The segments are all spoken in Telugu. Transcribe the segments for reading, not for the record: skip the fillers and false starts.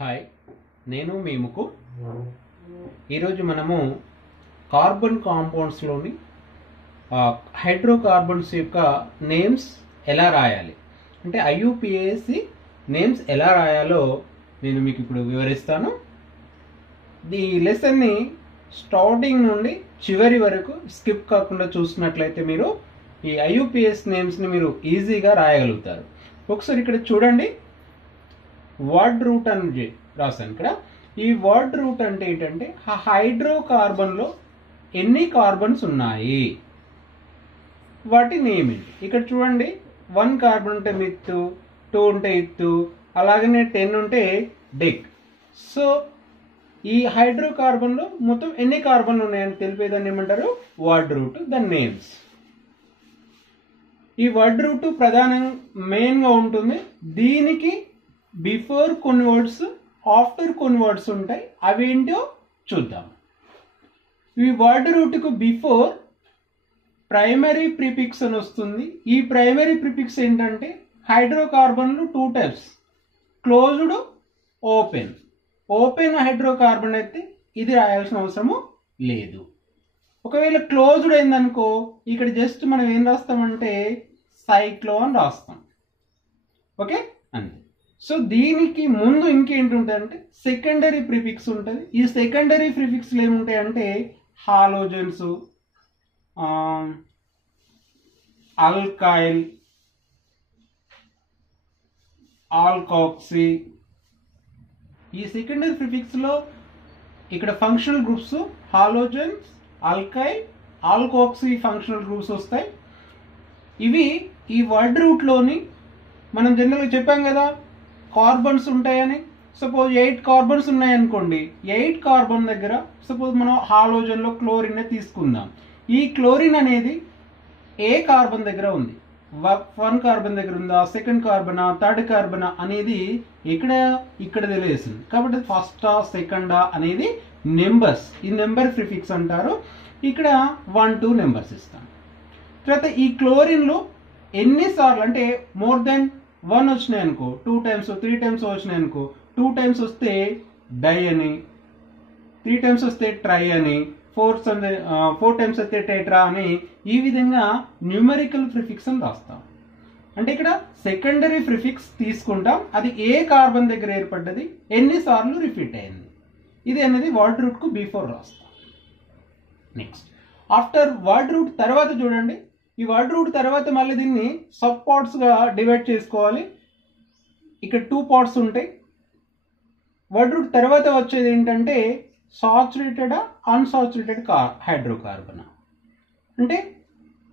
హాయ్, నేను మీ ముకు. ఈరోజు మనము కార్బన్ కాంపౌండ్స్లోని హైడ్రోకార్బన్స్ యొక్క నేమ్స్ ఎలా రాయాలి అంటే IUPAC నేమ్స్ ఎలా రాయాలో నేను మీకు ఇప్పుడు వివరిస్తాను. ఈ లెసన్ని స్టార్టింగ్ నుండి చివరి వరకు స్కిప్ కాకుండా చూసినట్లయితే మీరు ఈ IUPAC నేమ్స్ని మీరు ఈజీగా రాయగలుగుతారు. ఒకసారి ఇక్కడ చూడండి, వర్డ్ రూట్ అని రాశాను. ఇక్కడ ఈ వర్డ్ రూట్ అంటే ఏంటంటే ఆ హైడ్రోకార్బన్లో ఎన్ని కార్బన్స్ ఉన్నాయి వాటి నేమ్ ఏంటి. ఇక్కడ చూడండి, 1 కార్బన్ ఉంటే మిత్తు, 2 ఉంటే ఇత్తు, అలాగనే 10 ఉంటే డెక్. సో ఈ హైడ్రోకార్బన్లో మొత్తం ఎన్ని కార్బన్లు ఉన్నాయని తెలిపేదాన్ని ఏమంటారు? Word route, the names. ఈ వర్డ్ రూట్ ప్రధానంగా మెయిన్గా ఉంటుంది. దీనికి బిఫోర్ కొన్ని వర్డ్స్, ఆఫ్టర్ కొన్ని వర్డ్స్ ఉంటాయి. అవేంటో చూద్దాం. ఈ వర్డ్ రూట్కు బిఫోర్ ప్రైమరీ ప్రిఫిక్స్ అని వస్తుంది. ఈ ప్రైమరీ ప్రిఫిక్స్ ఏంటంటే హైడ్రోకార్బన్లు 2 types, closed, open. Open hydrocarbon అయితే ఇది రాయాల్సిన అవసరము లేదు. ఒకవేళ క్లోజ్డ్ అయిందనుకో, ఇక్కడ జస్ట్ మనం ఏం రాస్తామంటే సైక్లో అని రాస్తాం. ఓకే, అంతే. సో దీనికి ముందు ఇంకేంటి ఉంటుందంటే సెకండరీ ప్రిఫిక్స్ ఉంటుంది. ఈ సెకండరీ ప్రిఫిక్స్లు ఏముంటాయి అంటే హాలోజన్స్, ఆల్కైల్, ఆల్కాక్సీ. ఈ సెకండరీ ప్రిఫిక్స్లో ఇక్కడ functional groups halogens, alkyl, alkoxy functional groups వస్తాయి. ఇవి ఈ వర్డ్ రూట్లోని మనం జనరల్గా చెప్పాం కదా కార్బన్స్ ఉంటాయని. సపోజ్ 8 కార్బన్స్ ఉన్నాయనుకోండి, 8 కార్బన్ దగ్గర సపోజ్ మనం హాలోజన్లో క్లోరిన్ తీసుకుందాం. ఈ క్లోరిన్ అనేది ఏ కార్బన్ దగ్గర ఉంది, 1 కార్బన్ దగ్గర ఉందా, 2nd కార్బనా, 3rd కార్బనా అనేది ఇక్కడ తెలియజేస్తుంది. కాబట్టి ఫస్టా సెకండా అనేది నెంబర్స్, ఈ నెంబర్ ప్రిఫిక్స్ అంటారు. ఇక్కడ 1, 2 నెంబర్స్ ఇస్తాం. తర్వాత ఈ క్లోరిన్లో ఎన్నిసార్లు అంటే మోర్ దెన్ 1 వచ్చినాయి అనుకో, 2 టైమ్స్ 3 టైమ్స్ వచ్చినాయి అనుకో, 2 టైమ్స్ వస్తే డై అని, 3 టైమ్స్ వస్తే ట్రై అని, 4 టైమ్స్ వస్తే టెట్రా అని, ఈ విధంగా న్యూమరికల్ ప్రిఫిక్స్ అని రాస్తాం. అంటే ఇక్కడ సెకండరీ ప్రిఫిక్స్ తీసుకుంటాం, అది ఏ కార్బన్ దగ్గర ఏర్పడ్డది, ఎన్నిసార్లు రిపీట్ అయింది, ఇది అనేది వర్డ్ రూట్ కు బిఫోర్ రాస్తాం. నెక్స్ట్ ఆఫ్టర్ వర్డ్ రూట్ తర్వాత చూడండి, ఈ వర్డ్ రూట్ తర్వాత మళ్ళీ దీన్ని సబ్ పార్ట్స్గా డివైడ్ చేసుకోవాలి. ఇక్కడ 2 పార్ట్స్ ఉంటాయి. వర్డ్ రూట్ తర్వాత వచ్చేది ఏంటంటే సాచురేటెడ్, అన్సాచురేటెడ్ హైడ్రోకార్బన్. అంటే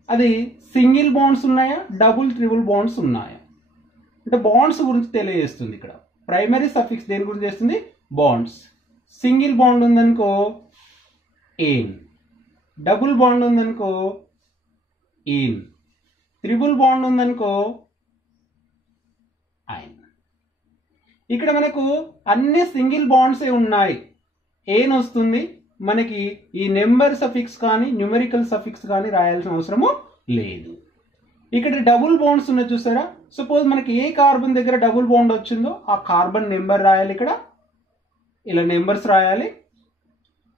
అది సింగిల్ బాండ్స్ ఉన్నాయా, డబుల్, ట్రిపుల్ బాండ్స్ ఉన్నాయా అంటే బాండ్స్ గురించి తెలియజేస్తుంది. ఇక్కడ ప్రైమరీ సఫిక్స్ దేని గురించి చేస్తుంది? బాండ్స్. సింగిల్ బాండ్ ఉందనుకో ఏన్, డబుల్ బాండ్ ఉందనుకో ఈన్, త్రిబుల్ బాండ్ ఉందనుకో ఐన్. ఇక్కడ మనకు అన్ని సింగిల్ బాండ్సే ఉన్నాయి, ఏన్ వస్తుంది. మనకి ఈ నెంబర్ సఫిక్స్ కానీ న్యూమరికల్ సఫిక్స్ కానీ రాయాల్సిన అవసరము లేదు. ఇక్కడ డబుల్ బాండ్స్ ఉన్నాయి చూసారా. సపోజ్ మనకి ఏ కార్బన్ దగ్గర డబుల్ బాండ్ వచ్చిందో ఆ కార్బన్ నెంబర్ రాయాలి. ఇక్కడ ఇలా నెంబర్స్ రాయాలి.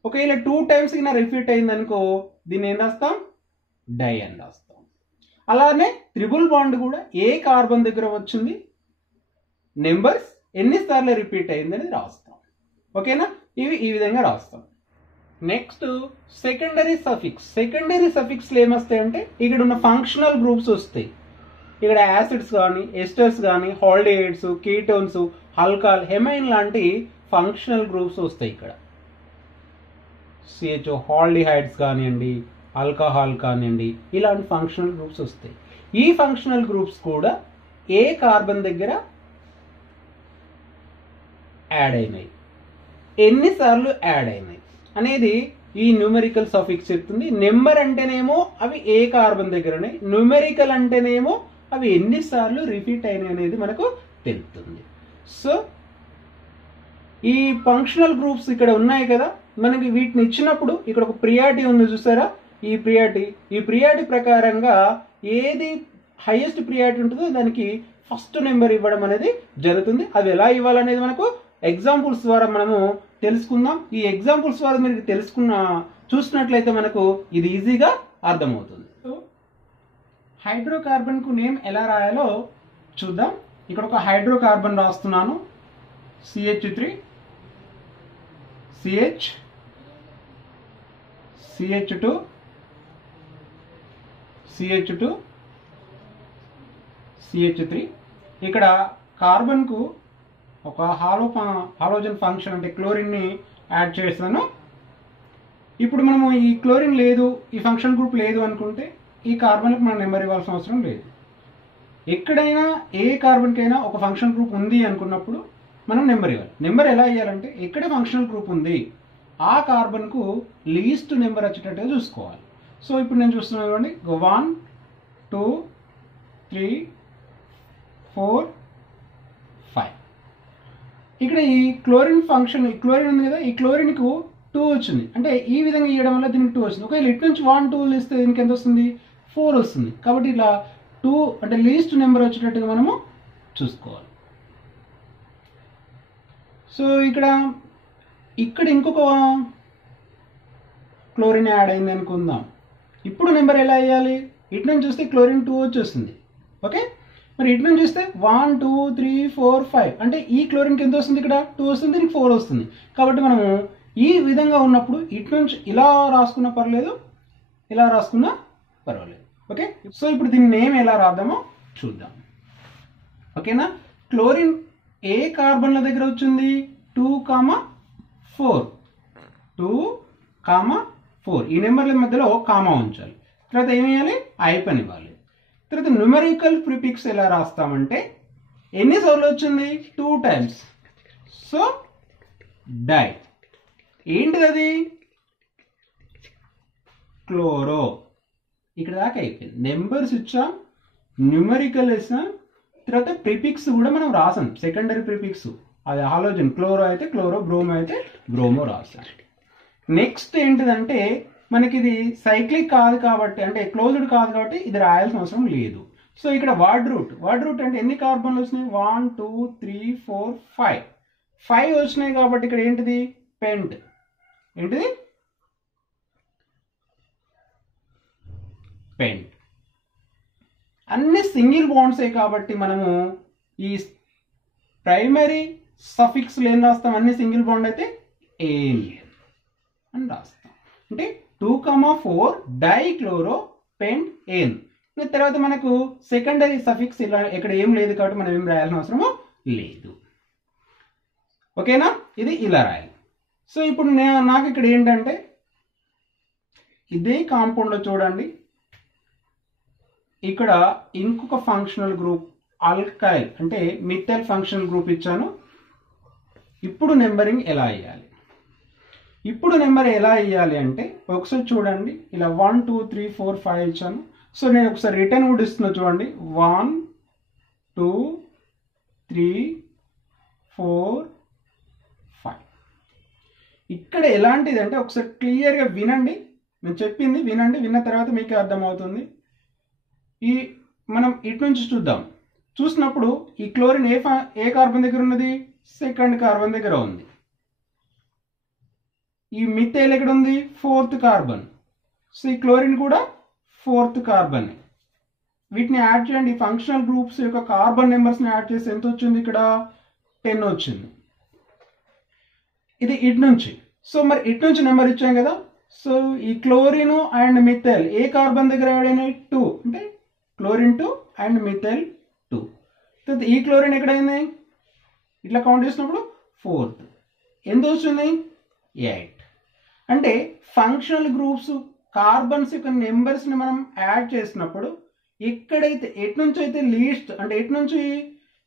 ఒకవేళ 2 టైమ్స్ కింద రిపీట్ అయిందనుకో దీన్ని ఏం రాస్తాం? డై అని రాస్తాం. అలానే త్రిబుల్ బాండ్ కూడా ఏ కార్బన్ దగ్గర వచ్చింది, నెంబర్స్ ఎన్నిసార్లు రిపీట్ అయిందని రాస్తాం. ఓకేనా, ఇవి ఈ విధంగా రాస్తాం. Next secondary suffix. సెకండరీ సఫిక్స్లు ఏమొస్తాయంటే ఇక్కడ ఉన్న ఫంక్షనల్ గ్రూప్స్ వస్తాయి. ఇక్కడ యాసిడ్స్ కానీ, ఎస్టర్స్ కానీ, హాల్డిహైడ్స్, కీటోన్స్, ఆల్కహాల్, హెమైన్ లాంటి ఫంక్షనల్ గ్రూప్స్ వస్తాయి. ఇక్కడ CHO హాల్డిహైడ్స్ కానివ్వండి, ఆల్కహాల్ కానివ్వండి, ఇలాంటి ఫంక్షనల్ గ్రూప్స్ వస్తాయి. ఈ ఫంక్షనల్ గ్రూప్స్ కూడా ఏ కార్బన్ దగ్గర యాడ్ అయినాయి, ఎన్నిసార్లు యాడ్ అయినాయి అనేది ఈ న్యూమరికల్ సఫిక్స్ చెప్తుంది. నెంబర్ అంటేనేమో అవి ఏ కార్బన్ దగ్గరనే, న్యూమరికల్ అంటేనేమో అవి ఎన్నిసార్లు రిపీట్ అయినాయి అనేది మనకు తెలుస్తుంది. సో ఈ ఫంక్షనల్ గ్రూప్స్ ఇక్కడ ఉన్నాయి కదా, మనకి వీటిని ఇచ్చినప్పుడు ఇక్కడ ఒక ప్రియారిటీ ఉంది చూసారా. ఈ ప్రియారిటీ ప్రకారంగా ఏది హైయెస్ట్ ప్రియారిటీ ఉంటుందో దానికి ఫస్ట్ నెంబర్ ఇవ్వడం అనేది జరుగుతుంది. అది ఎలా ఇవ్వాలనేది మనకు ఎగ్జాంపుల్స్ ద్వారా మనము తెలుసుకుందాం. ఈ ఎగ్జాంపుల్స్ ద్వారా మీరు చూసినట్లయితే మనకు ఇది ఈజీగా అర్థమవుతుంది. సో హైడ్రోకార్బన్కు నేమ్ ఎలా రాయాలో చూద్దాం. ఇక్కడ ఒక హైడ్రోకార్బన్ రాస్తున్నాను, CH3 CH CH2 CH2 CH3. ఇక్కడ కార్బన్కు ఒక హాలోజన్ ఫంక్షన్ అంటే క్లోరిన్ని యాడ్ చేస్తాను. ఇప్పుడు మనము ఈ క్లోరిన్ లేదు, ఈ ఫంక్షన్ గ్రూప్ లేదు అనుకుంటే ఈ కార్బన్కి మనం నెంబర్ ఇవ్వాల్సిన అవసరం లేదు. ఎక్కడైనా ఏ కార్బన్కైనా ఒక ఫంక్షన్ గ్రూప్ ఉంది అనుకున్నప్పుడు మనం నెంబర్ ఇవ్వాలి. నెంబర్ ఎలా ఇవ్వాలంటే ఎక్కడ ఫంక్షనల్ గ్రూప్ ఉంది ఆ కార్బన్కు లీస్ట్ నెంబర్ వచ్చేటట్టుగా చూసుకోవాలి. సో ఇప్పుడు నేను చూస్తున్నాను చూడండి, 1 2 3 4 5. ఇక్కడ ఈ క్లోరిన్ ఫంక్షన్, ఈ క్లోరిన్ ఉంది కదా, ఈ క్లోరిన్కు 2 వచ్చింది. అంటే ఈ విధంగా ఇవ్వడం వల్ల దీనికి 2 వచ్చింది. ఒకవేళ ఇటు నుంచి 1 2 ఇస్తే దీనికి ఎంత వస్తుంది, 4 వస్తుంది. కాబట్టి ఇలా 2 అంటే లీస్ట్ నెంబర్ వచ్చేటట్టుగా మనము చూసుకోవాలి. సో ఇక్కడ ఇంకొక క్లోరిన్ యాడ్ అయింది అనుకుందాం. ఇప్పుడు నెంబర్ ఎలా వేయాలి, ఇటు నుంచి చూస్తే క్లోరిన్ 2 వచ్చేస్తుంది. ఓకే, మరి ఇటు నుంచి చూస్తే 1 2 3 4 5 అంటే ఈ క్లోరిన్కి ఎంత వస్తుంది, ఇక్కడ 2 వస్తుంది, దీనికి 4 వస్తుంది. కాబట్టి మనము ఈ విధంగా ఉన్నప్పుడు ఇటు నుంచి ఇలా రాసుకున్నా పర్లేదు, ఇలా రాసుకున్నా పర్వాలేదు. ఓకే, సో ఇప్పుడు దీని నేమ్ ఎలా రాద్దామో చూద్దాం. ఓకేనా, క్లోరిన్ ఏ కార్బన్ల దగ్గర వచ్చింది, 2 4 2 4. ఈ నెంబర్ల మధ్యలో కామా ఉంచాలి. తర్వాత ఏమి వేయాలి, ఐపన్ ఇవ్వాలి. తర్వాత న్యూమరికల్ ప్రిఫిక్స్ ఎలా రాస్తామంటే ఎన్నిసార్లు వచ్చింది, 2 times. So die. ఏంటిది అది, క్లోరో. ఇక్కడ దాకా అయిపోయింది. నెంబర్స్ ఇచ్చాం, న్యూమరికల్ వేసాం, తర్వాత ప్రిఫిక్స్ కూడా మనం రాసాం. సెకండరీ ప్రిఫిక్స్ అది హాలోజన్, క్లోరో అయితే క్లోరో, బ్రోమో అయితే బ్రోమో రాసాం. నెక్స్ట్ ఏంటిదంటే మనకి ఇది సైక్లిక్ కాదు కాబట్టి, అంటే క్లోజ్డ్ కాదు కాబట్టి ఇది రాయాల్సిన అవసరం లేదు. సో ఇక్కడ వర్డ్ రూట్ అంటే ఎన్ని కార్బన్లు వచ్చినాయి, 1 2 3 4 5 వచ్చినాయి. కాబట్టి ఇక్కడ ఏంటిది, పెంట్. ఏంటిది, పెంట్. అన్ని సింగిల్ బాండ్సే కాబట్టి మనము ఈ ప్రైమరీ సఫిక్స్ ఏం రాస్తాం, అన్ని సింగిల్ బాండ్ అయితే ఏన్ అని రాస్తాం. అంటే 2 4 డైక్లోరో పెంట్ ఏన్. తర్వాత మనకు సెకండరీ సఫిక్స్ ఇలా ఇక్కడ ఏం లేదు కాబట్టి మనం ఏం రాయాల్సిన అవసరము లేదు. ఓకేనా, ఇది ఇలా రాయాలి. సో ఇప్పుడు నాకు ఇక్కడ ఏంటంటే ఇదే కాంపౌండ్లో చూడండి, ఇక్కడ ఇంకొక ఫంక్షనల్ గ్రూప్ ఆల్కైల్ అంటే మిథైల్ ఫంక్షనల్ గ్రూప్ ఇచ్చాను. ఇప్పుడు నెంబరింగ్ ఎలా వేయాలి, ఇప్పుడు నెంబర్ ఎలా వేయాలి అంటే ఒకసారి చూడండి, ఇలా 1 2 3 4 5 ఇచ్చాను. సో నేను ఒకసారి రిటర్న్ కూడా ఇస్తున్నా చూడండి, 1 2 3 4 5. ఇక్కడ ఎలాంటిది అంటే ఒకసారి క్లియర్గా వినండి, నేను చెప్పింది వినండి, విన్న తర్వాత మీకే అర్థమవుతుంది. మనం ఇటు నుంచి చూసినప్పుడు ఈ క్లోరిన్ ఏ కార్బన్ దగ్గర ఉన్నది, సెకండ్ కార్బన్ దగ్గర ఉంది. ఈ మిథైల్ ఎక్కడ ఉంది, 4th కార్బన్. సో ఈ క్లోరిన్ కూడా 4th కార్బన్. వీటిని యాడ్ చేయండి, ఈ ఫంక్షనల్ గ్రూప్స్ యొక్క కార్బన్ నెంబర్స్ని యాడ్ చేసి ఎంత వచ్చింది, ఇక్కడ 10 వచ్చింది. ఇది ఇటు నుంచి. సో మరి ఇటు నుంచి నెంబర్ ఇచ్చాం కదా. సో ఈ chlorine and methyl A carbon దగ్గర యాడ్ అయినాయి, 2. అంటే క్లోరిన్ 2 అండ్ మిథైల్ 2. తర్వాత ఈ క్లోరిన్ ఎక్కడైంది, ఇట్లా కౌంట్ చేసినప్పుడు 4th. ఎంత వచ్చింది, 8. అంటే ఫంక్షనల్ గ్రూప్స్ కార్బన్స్ యొక్క నెంబర్స్ని మనం యాడ్ చేసినప్పుడు ఎక్కడైతే ఎటు నుంచి అయితే లీస్ట్, అంటే ఎటు నుంచి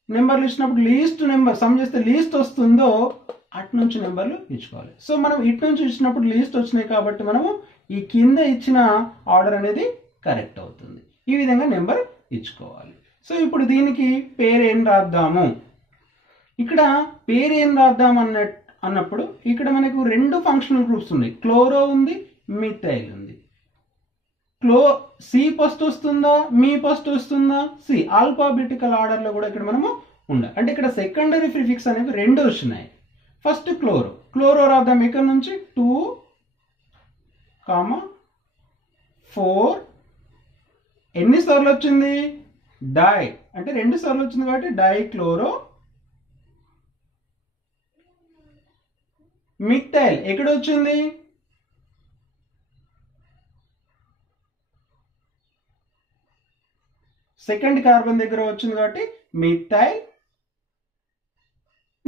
నెంబర్లు ఇచ్చినప్పుడు లీస్ట్ నెంబర్ సమ్ చేస్తే లీస్ట్ వస్తుందో అటు నుంచి నెంబర్లు ఇచ్చుకోవాలి. సో మనం ఇటు నుంచి ఇచ్చినప్పుడు లీస్ట్ వచ్చినాయి కాబట్టి మనము ఈ కింద ఇచ్చిన ఆర్డర్ అనేది కరెక్ట్ అవుతుంది. ఈ విధంగా నెంబర్ ఇచ్చుకోవాలి. సో ఇప్పుడు దీనికి పేరు ఏం రాద్దాము, ఇక్కడ పేరు ఏం రాద్దాం అన్నప్పుడు ఇక్కడ మనకు 2 ఫంక్షనల్ గ్రూప్స్ ఉన్నాయి, క్లోరో ఉంది, మిథైల్ ఉంది. సి ఫస్ట్ వస్తుందా, మీ ఫస్ట్ వస్తుందా, సి ఆల్ఫాబెటికల్ ఆర్డర్లో కూడా ఇక్కడ మనము ఉండాలి. అంటే ఇక్కడ సెకండరీ ప్రిఫిక్స్ అనేవి 2 వచ్చినాయి. ఫస్ట్ క్లోరో రాద్దాం. ఇక్కడ నుంచి 2, 4 ఎన్నిసార్లు వచ్చింది? డై అంటే 2 సార్లు వచ్చింది కాబట్టి డైక్లోరో మిథైల్. ఎక్కడ వచ్చింది? సెకండ్ కార్బన్ దగ్గర వచ్చింది కాబట్టి మిథైల్.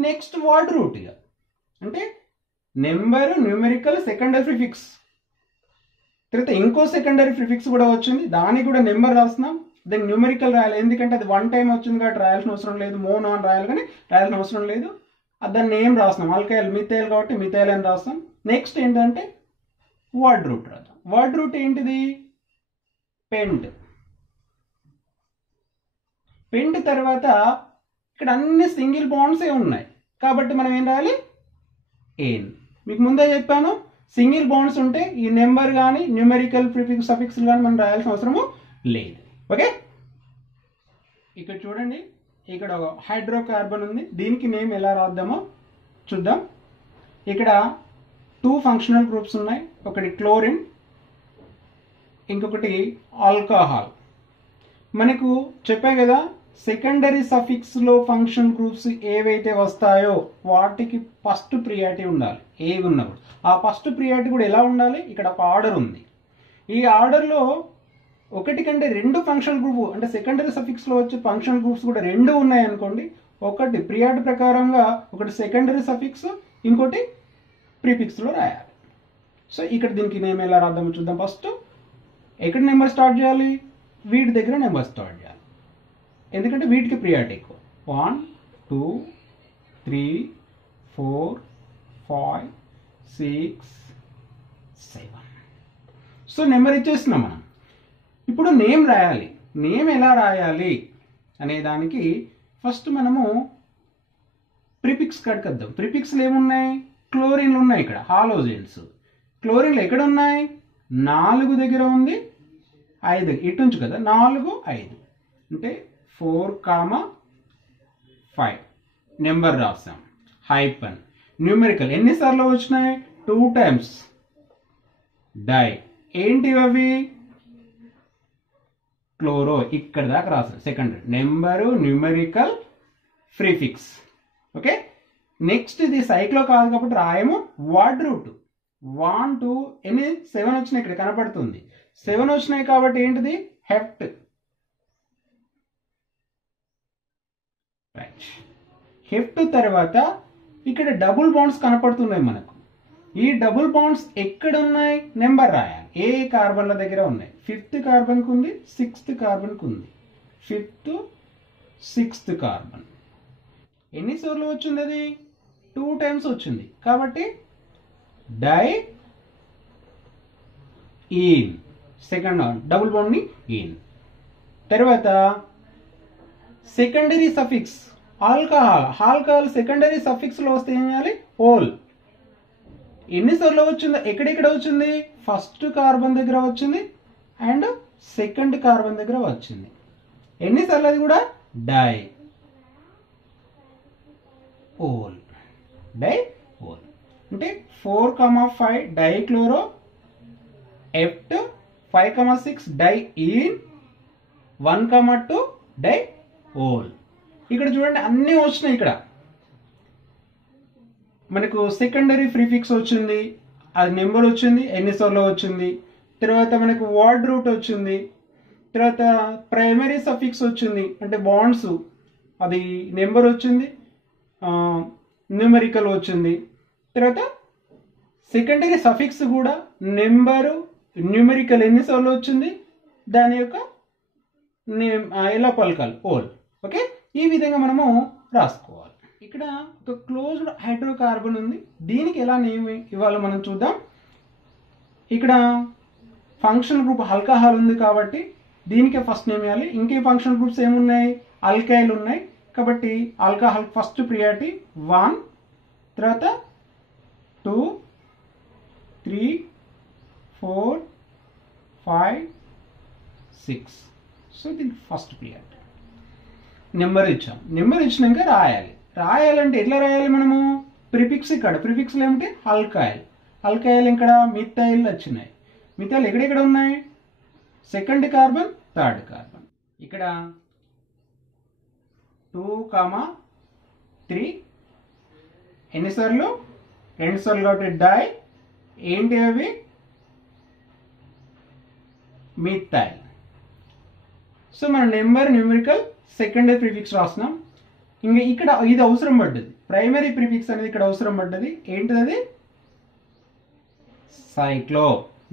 నెక్స్ట్ వర్డ్ రూట్, ఇక అంటే నెంబరు, న్యూమెరికల్, సెకండరీ ప్రిఫిక్స్. తర్వాత ఇంకో సెకండరీ ప్రిఫిక్స్ కూడా వచ్చింది, దానికి కూడా నెంబర్ రాస్తున్నాం. దానికి న్యూమెరికల్ రాయాలి, ఎందుకంటే అది 1 టైం వచ్చింది కాబట్టి రాయాల్సిన అవసరం లేదు. మోనో అని రాయాలి కానీ రాయాల్సిన అవసరం లేదు. దాన్ని నేమ్ రాస్తున్నాం, ఆల్కైల్ మిథైల్ కాబట్టి మిథైల్ అని రాస్తాం. నెక్స్ట్ ఏంటంటే వర్డ్ రూట్ రాద్దాం. వర్డ్ రూట్ ఏంటిది? పెంట్. పెంట్ తర్వాత ఇక్కడ అన్ని సింగిల్ బాండ్సే ఉన్నాయి కాబట్టి మనం ఏం రాయాలి? ఏన్. మీకు ముందే చెప్పాను, సింగిల్ బాండ్స్ ఉంటే ఈ నెంబర్ కానీ న్యూమెరికల్ ప్రిఫిక్స్ సఫిక్స్ కానీ మనం రాయాల్సిన అవసరము లేదు. ఓకే, ఇక్కడ చూడండి, ఇక్కడ ఒక హైడ్రోకార్బన్ ఉంది. దీనికి నేమ్ ఎలా రాద్దామో చూద్దాం. ఇక్కడ 2 ఫంక్షనల్ గ్రూప్స్ ఉన్నాయి, ఒకటి క్లోరిన్, ఇంకొకటి ఆల్కహాల్. మనకు చెప్పాం కదా, సెకండరీ సఫిక్స్ లో ఫంక్షనల్ గ్రూప్స్ ఏవైతే వస్తాయో వాటికి ఫస్ట్ ప్రియారిటీ ఉండాలి. ఏవి ఉన్నప్పుడు ఆ ఫస్ట్ ప్రియారిటీ కూడా ఎలా ఉండాలి? ఇక్కడ ఒక ఆర్డర్ ఉంది. ఈ ఆర్డర్లో ఒకటి కంటే 2 ఫంక్షనల్ గ్రూప్ అంటే సెకండరీ సఫిక్స్ లో వచ్చే ఫంక్షనల్ గ్రూప్స్ కూడా 2 ఉన్నాయి అనుకోండి, ఒకటి ప్రియారిటీ ప్రకారంగా ఒకటి సెకండరీ సఫిక్స్, ఇంకోటి ప్రీఫిక్స్ లో రాయాలి. సో ఇక్కడ దీనికి నేమ్ ఎలా రాద్దామో చూద్దాం. ఫస్ట్ ఎక్కడ నెంబర్ స్టార్ట్ చేయాలి? వీటి దగ్గర నెంబర్ స్టార్ట్ చేయాలి, ఎందుకంటే వీటికి ప్రియారిటీ ఎక్కువ. 1, 2, 3, 4, 5, 6, 7. సో నెంబర్ ఇచ్చేస్తున్నాం మనం. ఇప్పుడు నేమ్ రాయాలి. నేమ్ ఎలా రాయాలి అనే దానికి ఫస్ట్ మనము ప్రిఫిక్స్ కడకద్దాం. ప్రిఫిక్స్లు ఏమున్నాయి? క్లోరిన్లు ఉన్నాయి, ఇక్కడ హాలోజెన్స్. క్లోరిన్లు ఎక్కడ ఉన్నాయి? 4 దగ్గర ఉంది, 5 ఇటు నుంచి కదా, 4, 5 అంటే 4, 5 నెంబర్ రాస్తాం. హైపన్. న్యూమెరికల్ ఎన్నిసార్లు వచ్చినాయి? 2 టైమ్స్. డై ఏంటి అవి? క్లోరో ఇక్కడ దాకా రాస్తాం. Second number, numerical, prefix. Okay, next ఇది సైక్లో కాదు కాబట్టి రాయము. వర్డ్ రూట్ 1, 2 ఎన్ని 7 వచ్చినాయి, ఇక్కడ కనపడుతుంది. 7 వచ్చినాయి కాబట్టి ఏంటిది? హెఫ్ట్. హెఫ్ట్ తర్వాత ఇక్కడ డబుల్ బాండ్స్ కనపడుతున్నాయి మనకు. ఈ డబుల్ బాండ్స్ ఎక్కడ ఉన్నాయి? నెంబర్ రాయాలి. ఏ కార్బన్ల దగ్గర ఉన్నాయి? 5th కార్బన్కి ఉంది, 6th కార్బన్కి ఉంది. 5th, 6th carbon. ఎన్నిసార్లు వచ్చింది? అది 2 టైమ్స్ వచ్చింది కాబట్టి డై ఈన్. సెకండ్ డబుల్ బాండ్ ని ఈన్. తర్వాత secondary suffix alcohol. Alcohol secondary suffix లో వస్తే ఏం చేయాలి? ఓల్. ఎన్నిసార్లు వచ్చింది? ఎక్కడెక్కడ వచ్చింది? ఫస్ట్ కార్బన్ దగ్గర వచ్చింది అండ్ సెకండ్ కార్బన్ దగ్గర వచ్చింది. ఎన్నిసార్లు? అది కూడా డై ఓల్. డై ఓల్ అంటే 4, 5 డైక్లోరో, ఎఫ్ట్, 5, 6 డై ఈన్, 1, 2 డై ఓల్. ఇక్కడ చూడండి అన్నీ వచ్చినాయి. ఇక్కడ మనకు సెకండరీ ప్రిఫిక్స్ వచ్చింది, అది నెంబర్ వచ్చింది, ఎన్నిసార్లు వచ్చింది. తర్వాత మనకు వర్డ్ రూట్ వచ్చింది. తర్వాత ప్రైమరీ సఫిక్స్ వచ్చింది అంటే బాండ్స్, అది నెంబర్ వచ్చింది, న్యూమెరికల్ వచ్చింది. తర్వాత సెకండరీ సఫిక్స్ కూడా నెంబరు, న్యూమెరికల్ ఎన్నిసార్లు వచ్చింది, దాని యొక్క నేమ్ ఎలా పలకాలి? ఓల్. ఓకే, ఈ విధంగా మనము రాసుకోవాలి. ఇక్కడ ఒక క్లోజ్డ్ హైడ్రోకార్బన్ ఉంది, దీనికి ఎలా నేమ్ ఇవ్వాలో మనం చూద్దాం. ఇక్కడ ఫంక్షనల్ గ్రూప్ ఆల్కహాల్ ఉంది కాబట్టి దీనికే ఫస్ట్ నేమ్ ఇవ్వాలి. ఇంకే ఫంక్షనల్ గ్రూప్స్ ఏమున్నాయి? ఆల్కైల్ ఉన్నాయి కాబట్టి ఆల్కహాల్ ఫస్ట్ ప్రియారిటీ 1, తర్వాత 2, 3, 4, 5, 6. సో దీనికి ఫస్ట్ ప్రియారిటీ. నెంబర్ ఇచ్చాం. నెంబర్ ఇచ్చినాక రాయాలి. రాయాలంటే ఎట్లా రాయాలి? మనము ప్రిఫిక్స్ ఇక్కడ ప్రిఫిక్స్లు ఏమిటి ఆల్కైల్. ఆల్కైల్ ఇక్కడ మిథైల్ వచ్చినాయి. మిథైల్ ఎక్కడెక్కడ ఉన్నాయి? Second carbon, third carbon. ఇక్కడ 2, 3 ఎన్నిసార్లు? 2 సార్లు కాబట్టి డై. ఏంటి అవి? మిథైల్. సో మన న్యూమరికల్ సెకండరీ ప్రిఫిక్స్ రాస్తున్నాం. ఇంకా ఇక్కడ ఇది అవసరం పడ్డది, ప్రైమరీ ప్రిఫిక్స్ అనేది ఇక్కడ అవసరం పడ్డది. ఏంటిది అది? సైక్లో.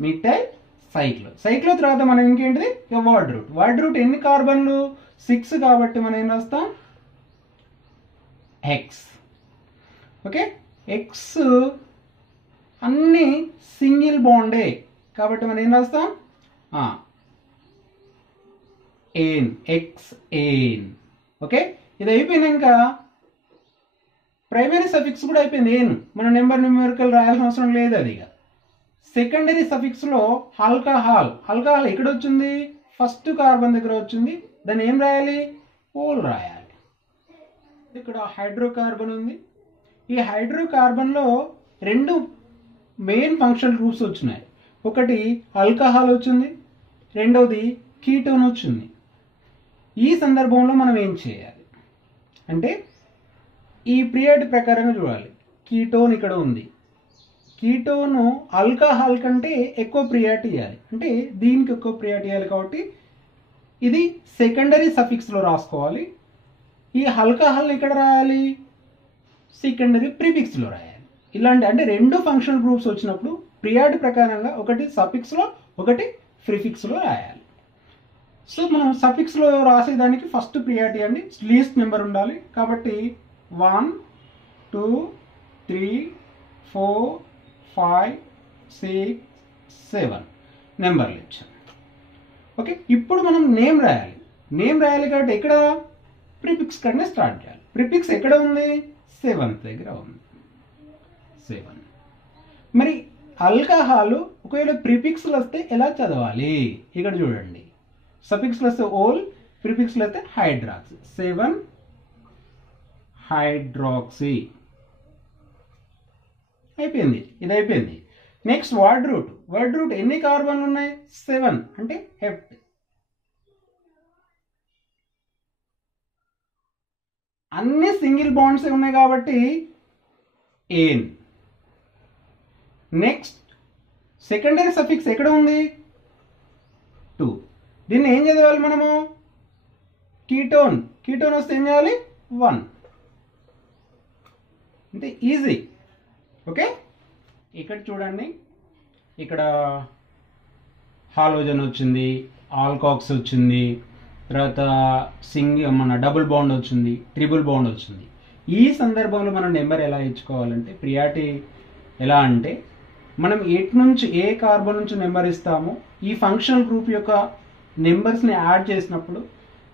మిథైల్ సైక్లో. సైక్లో తర్వాత మనం ఇంకేంటిది? Word root. వర్డ్ రూట్ ఎన్ని కార్బన్లు? 6 కాబట్టి మనం ఏం రాస్తాం? ఎక్స్. ఓకే, ఎక్స్ అన్ని సింగిల్ బాండే కాబట్టి మనం ఏం రాస్తాం? ఏన్. ఎక్స్ ఏన్. ఓకే, ఇది అయిపోయినాక ప్రైమరీ సఫిక్స్ కూడా అయిపోయింది. ఏన్ మన న్యూమరికల్ రాయాల్సిన అవసరం లేదు. అది ఇక సెకండరీ సఫిక్స్ లో ఆల్కహాల్. ఆల్కహాల్ ఇక్కడ వచ్చింది, ఫస్ట్ కార్బన్ దగ్గర వచ్చింది. దాన్ని ఏం రాయాలి? ఓల్ రాయాలి. ఇక్కడ హైడ్రోకార్బన్ ఉంది. ఈ హైడ్రోకార్బన్ లో 2 మెయిన్ ఫంక్షనల్ గ్రూప్స్ వచ్చినాయి. ఒకటి ఆల్కహాల్ వచ్చింది, రెండవది కీటోన్ వచ్చింది. ఈ సందర్భంలో మనం ఏం చేయాలి అంటే ఈ పీరియడ్ ప్రకారంగా చూడాలి. కీటోన్ ఇక్కడ ఉంది. కీటోన్ ఆల్కహాల్ కంటే ఎక్కువ ప్రియారిటీ ఇవ్వాలి, అంటే దీనికి ఎక్కువ ప్రియారిటీ ఇవ్వాలి. కాబట్టి ఇది సెకండరీ సఫిక్స్లో రాసుకోవాలి. ఈ ఆల్కహాల్ ఇక్కడ రాయాలి, సెకండరీ ప్రిఫిక్స్లో రాయాలి. ఇలాంటి అంటే 2 ఫంక్షనల్ గ్రూప్స్ వచ్చినప్పుడు ప్రియారిటీ ప్రకారంగా ఒకటి సఫిక్స్లో ఒకటి ప్రిఫిక్స్లో రాయాలి. సో మనం సఫిక్స్లో రాసేదానికి ఫస్ట్ ప్రియారిటీ అండి లీస్ట్ నెంబర్ ఉండాలి. కాబట్టి 1, 2, 3, 4, 5, 6, 7 నెంబర్లు ఇచ్చాం. ఓకే, ఇప్పుడు మనం నేమ్ రాయాలి. నేమ్ రాయాలి కాబట్టి ఎక్కడ? ప్రిఫిక్స్ కన్నా స్టార్ట్ చేయాలి. ప్రిఫిక్స్ ఎక్కడ ఉంది? 7th దగ్గర ఉంది. 7. మరి ఆల్కహాల్ ఒకవేళ ప్రిఫిక్స్లు వస్తే ఎలా చదవాలి? ఇక్కడ చూడండి, సఫిక్స్లు వస్తే ఓల్, ప్రిఫిక్స్లు వస్తే హైడ్రాక్సీ. 7 హైడ్రాక్సీ అయిపోయింది. ఇది అయిపోయింది. Next word root. Word root ఎన్ని కార్బన్లు ఉన్నాయి? 7 అంటే హెప్ట్. అన్ని సింగిల్ బాండ్స్ ఉన్నాయి కాబట్టి ఏన్. నెక్స్ట్ సెకండరీ సఫిక్స్ ఎక్కడ ఉంది? 2. దీన్ని ఏం చదవాలి మనము? కీటోన్. కీటోన్ వస్తే ఏం చేయాలి? 1. అంటే ఈజీ. ఓకే, ఇక్కడ చూడండి, ఇక్కడ హాలోజన్ వచ్చింది, ఆల్కాక్స్ వచ్చింది, తర్వాత మన డబుల్ బాండ్ వచ్చింది, ట్రిపుల్ బాండ్ వచ్చింది. ఈ సందర్భంలో మనం నెంబర్ ఎలా ఇచ్చుకోవాలంటే ప్రియారిటీ ఎలా అంటే మనం ఏ కార్బన్ నుంచి నెంబర్ ఇస్తామో ఈ ఫంక్షనల్ గ్రూప్ యొక్క నెంబర్స్ని యాడ్ చేసినప్పుడు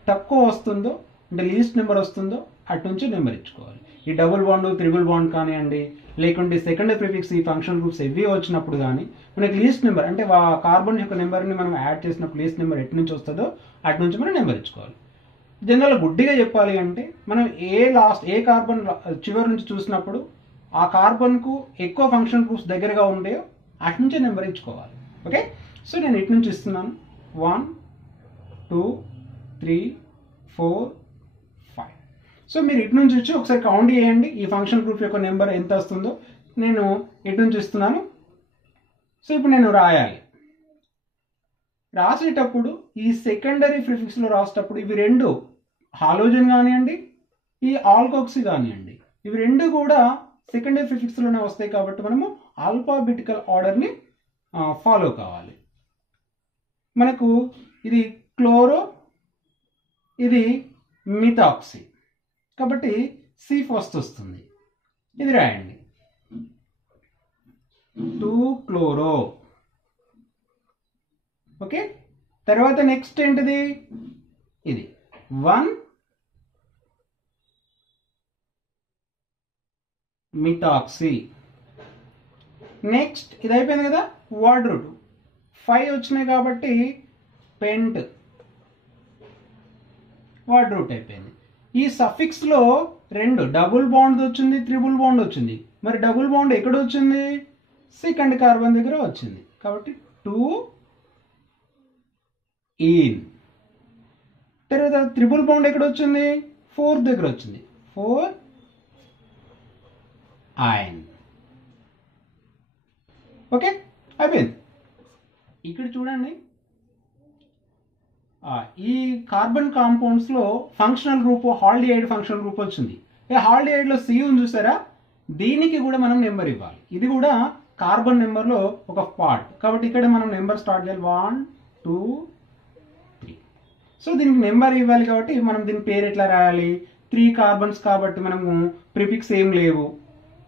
తక్కువ వస్తుందో అంటే లీస్ట్ నెంబర్ వస్తుందో అటు నుంచి నెంబర్ ఇచ్చుకోవాలి. ఈ డబుల్ బాండ్, త్రిబుల్ బాండ్ కానివ్వండి, లేకుంటే సెకండరీ ప్రిఫిక్స్ ఈ ఫంక్షనల్ గ్రూప్స్ ఎవి వచ్చినప్పుడు కానీ మనకి లీస్ట్ నెంబర్ అంటే కార్బన్ యొక్క నెంబర్ని మనం యాడ్ చేసినప్పుడు లీస్ట్ నెంబర్ ఎటు నుంచి వస్తుందో అటు నుంచి మనం నెంబర్ ఇచ్చుకోవాలి. జనరల్గా గుడ్డిగా చెప్పాలి అంటే మనం ఏ కార్బన్ చివరి నుంచి చూసినప్పుడు ఆ కార్బన్కు ఎక్కువ ఫంక్షనల్ గ్రూప్స్ దగ్గరగా ఉండేయో అటు నుంచే నెంబర్ ఇచ్చుకోవాలి. ఓకే, సో నేను ఇటు నుంచి ఇస్తున్నాను. 1, 2, 3, 4, 5. సో మీరు ఇటు నుంచి వచ్చి ఒకసారి కౌంట్ చేయండి ఈ ఫంక్షన్ గ్రూప్ యొక్క నెంబర్ ఎంత వస్తుందో. నేను ఇటు నుంచి ఇస్తున్నాను. సో ఇప్పుడు నేను రాయాలి. రాసేటప్పుడు ఈ సెకండరీ ప్రిఫిక్స్లో రాసేటప్పుడు ఇవి 2 హాలోజన్ కానివ్వండి, ఈ ఆల్కోక్సీ కానివ్వండి, ఇవి 2 కూడా సెకండరీ ప్రిఫిక్స్లోనే వస్తాయి. కాబట్టి మనము ఆల్ఫాబెటికల్ ఆర్డర్ని ఫాలో కావాలి. మనకు ఇది క్లోరో, ఇది మిథాక్సీ కాబట్టి సి ఫస్ట్ వస్తుంది. ఇది రాయండి, 2 క్లోరో. ఓకే, తర్వాత నెక్స్ట్ ఏంటిది? ఇది 1 మిథాక్సీ. నెక్స్ట్ ఇది అయిపోయింది కదా, వర్డ్ రూట్ 5 వచ్చినాయి కాబట్టి పెంట్. వర్డ్ రూట్ అయిపోయింది. ఈ సఫిక్స్లో 2 డబుల్ బాండ్ వచ్చింది, త్రిబుల్ బాండ్ వచ్చింది. మరి డబుల్ బాండ్ ఎక్కడ వచ్చింది? సెకండ్ కార్బన్ దగ్గర వచ్చింది. కాబట్టి 2 ఈన్. తర్వాత ట్రిపుల్ బాండ్ ఎక్కడ వచ్చింది? 4 దగ్గర వచ్చింది. 4 ఐన్. ఓకే, అయిపోయింది. ఇక్కడ చూడండి, ఈ కార్బన్ కాంపౌండ్స్లో functional group aldehyde functional group వచ్చింది. ఈ హాల్డిహైడ్లో సి ఉంది చూసారా, దీనికి కూడా మనం నెంబర్ ఇవ్వాలి. ఇది కూడా కార్బన్ నెంబర్లో ఒక పార్ట్. కాబట్టి ఇక్కడ మనం నెంబర్ స్టార్ట్ చేయాలి. 1 2 3. సో దీనికి నెంబర్ ఇవ్వాలి కాబట్టి మనం దీని పేరు ఎట్లా రాయాలి? 3 కార్బన్స్ కాబట్టి మనము ప్రిఫిక్స్ ఏం లేవు.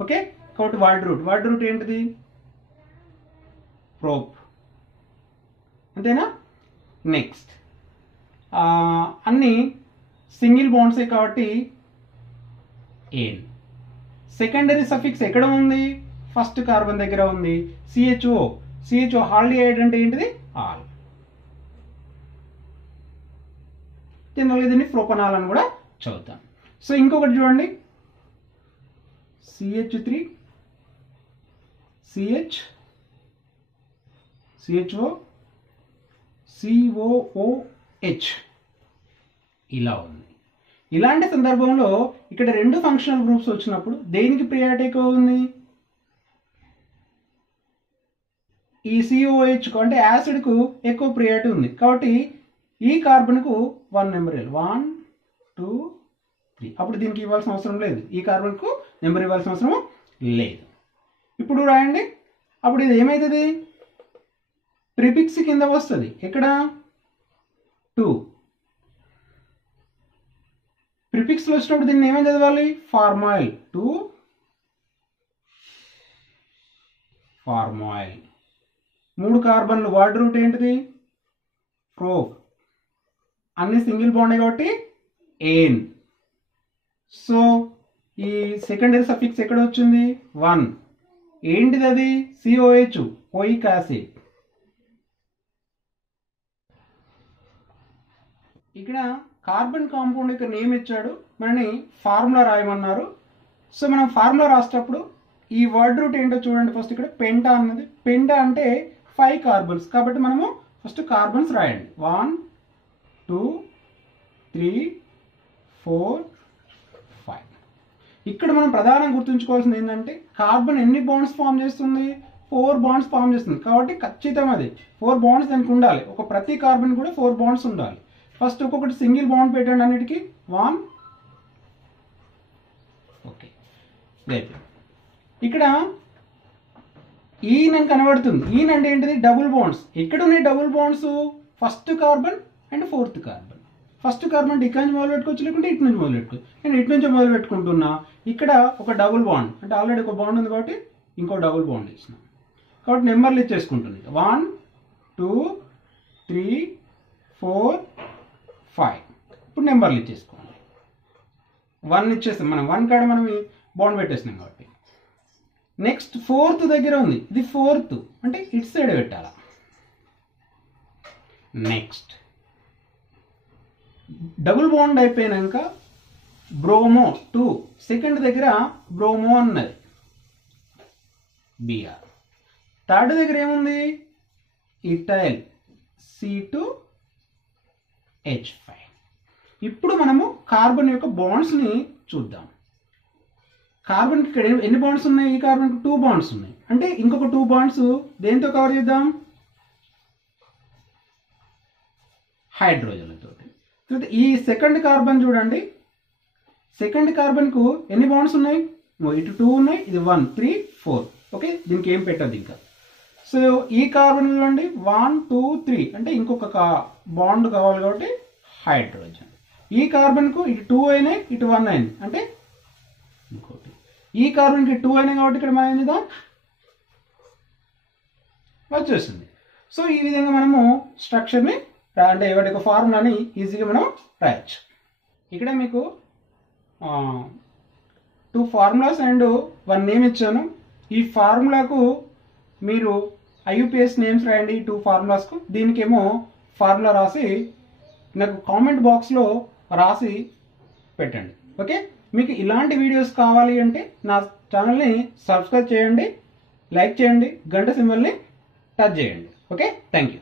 ఓకే, కాబట్టి వర్డ్ రూట్ ఏంటిది? ప్రోప్. అంతేనా? నెక్స్ట్ అన్ని సింగిల్ బాండ్సే కాబట్టి ఏన్. సెకండరీ సఫిక్స్ ఎక్కడ ఉంది? ఫస్ట్ కార్బన్ దగ్గర ఉంది. సిహెచ్ఓ హాల్డిహైడ్ అంటే ఏంటిది? ఆల్. జనరల్గా దీన్ని ప్రొపనాల్ అని కూడా చదువుతాం. సో ఇంకొకటి చూడండి, CH3 CHO COOH ఇలా ఉంది. ఇలాంటి సందర్భంలో ఇక్కడ 2 ఫంక్షనల్ గ్రూప్స్ వచ్చినప్పుడు దేనికి ప్రియారిటీ ఎక్కువ ఉంది? ఈ COH కు అంటే యాసిడ్ కు ఎక్కువ ప్రియారిటీ ఉంది. కాబట్టి ఈ కార్బన్ కు 1 నెంబర్ ఇవ్వాలి. 1 2 3. అప్పుడు దీనికి ఇవ్వాల్సిన అవసరం లేదు. ఈ కార్బన్ కు నెంబర్ ఇవ్వాల్సిన అవసరం లేదు. ఇప్పుడు రాయండి. అప్పుడు ఇది ఏమవుతుంది? ప్రిఫిక్స్ కింద వస్తుంది. ఎక్కడ? 2. ప్రిఫిక్స్లో వచ్చినప్పుడు దీన్ని ఏమేమి చదవాలి? ఫార్మాయిల్. 2 ఫార్మాయిల్. 3 కార్బన్లు. వర్డ్ రూట్ ఏంటిది? ప్రోప్. అన్ని సింగిల్ బాండ్ కాబట్టి ఏన్. సో ఈ సెకండరీ సఫిక్స్ ఎక్కడ వచ్చింది? 1. ఏంటిది అది? COH oic acid. ఇక్కడ కార్బన్ కాంపౌండ్ యొక్క నేమ్ ఇచ్చాడు, మనని ఫార్ములా రాయమన్నారు. సో మనం ఫార్ములా రాసేటప్పుడు ఈ వర్డ్ రూట్ ఏంటో చూడండి. ఫస్ట్ ఇక్కడ పెంటా అన్నది. పెంటా అంటే 5 కార్బన్స్ కాబట్టి మనము ఫస్ట్ కార్బన్స్ రాయండి. 1 2 3 4 5. ఇక్కడ మనం ప్రధానంగా గుర్తుంచుకోవాల్సింది ఏంటంటే కార్బన్ ఎన్ని బాండ్స్ ఫామ్ చేస్తుంది? 4 బాండ్స్ ఫామ్ చేస్తుంది. కాబట్టి ఖచ్చితంగా అది 4 బాండ్స్ దానికి ఉండాలి. ఒక ప్రతి కార్బన్ కూడా 4 బాండ్స్ ఉండాలి. ఫస్ట్ ఒక్కొక్కటి సింగిల్ బాండ్ పెట్టండి అన్నిటికీ. 1. ఓకే, ఇక్కడ ఈన్ అని కనబడుతుంది. ఈన్ అంటే ఏంటిది? Double bonds. ఎక్కడ ఉన్నాయి double bonds? First carbon and 4th carbon. First carbon ఇక్కడి నుంచి మొదలు పెట్టుకోవచ్చు, లేకుంటే ఇటు నుంచి మొదలు పెట్టుకోవచ్చు. నేను ఇటు నుంచి మొదలు పెట్టుకుంటున్నా. ఇక్కడ ఒక డబుల్ బాండ్ అంటే ఆల్రెడీ ఒక బాండ్ ఉంది కాబట్టి ఇంకో డబుల్ బాండ్ ఇచ్చిన. కాబట్టి నెంబర్లు ఇచ్చేసుకుంటుంది. 1 2 3 4 5. ఇప్పుడు నెంబర్లు ఇచ్చేసుకోండి. 1 ఇచ్చేస్తాం మనం. 1 కాడ మనం బాండ్ పెట్టేస్తున్నాం కాబట్టి. నెక్స్ట్ 4th దగ్గర ఉంది. ఇది 4th అంటే ఇటు సైడ్ పెట్టాలా. నెక్స్ట్ డబుల్ బాండ్ అయిపోయాక బ్రోమో 2 సెకండ్ దగ్గర బ్రోమో అన్నది Br. థర్డ్ దగ్గర ఏముంది? Ethyl C2H5. ఇప్పుడు మనము కార్బన్ యొక్క బాండ్స్ని చూద్దాం. కార్బన్కి ఇక్కడ ఎన్ని బాండ్స్ ఉన్నాయి? ఈ కార్బన్కి 2 బాండ్స్ ఉన్నాయి. అంటే ఇంకొక 2 బాండ్స్ దేంతో కవర్ చేద్దాం? హైడ్రోజన్లతో. ఈ సెకండ్ కార్బన్ చూడండి. సెకండ్ కార్బన్కు ఎన్ని బాండ్స్ ఉన్నాయి? ఇటు 2 ఉన్నాయి, ఇది 1 3 4. ఓకే, దీనికి ఏం పెట్టద్దు ఇంకా. సో ఈ కార్బన్ నుండి 1 2 3 అంటే ఇంకొక బాండ్ కావాలి కాబట్టి హైడ్రోజన్. ఈ కార్బన్కు ఇటు 2 అయినాయి, ఇటు 1 అయింది అంటే ఇంకోటి. ఈ కార్బన్కి 2 అయినాయి కాబట్టి ఇక్కడ మనం ఏం చేద్దాం? వచ్చేస్తుంది. సో ఈ విధంగా మనము స్ట్రక్చర్ని అంటే వాటి యొక్క ఫార్ములాని ఈజీగా మనం రాయొచ్చు. ఇక్కడ మీకు 2 ఫార్ములాస్ అండ్ 1 నేమ్ ఇచ్చాను. ఈ ఫార్ములాకు మీరు IUPAC నేమ్స్ రాయండి. 2 ఫార్ములాస్కు. దీనికేమో ఫార్ములా రాసి నాకు కామెంట్ బాక్స్లో రాసి పెట్టండి. ఓకే, మీకు ఇలాంటి వీడియోస్ కావాలి అంటే నా ఛానల్ని సబ్స్క్రైబ్ చేయండి, లైక్ చేయండి, గంట సింబల్ని టచ్ చేయండి. Okay, thank you.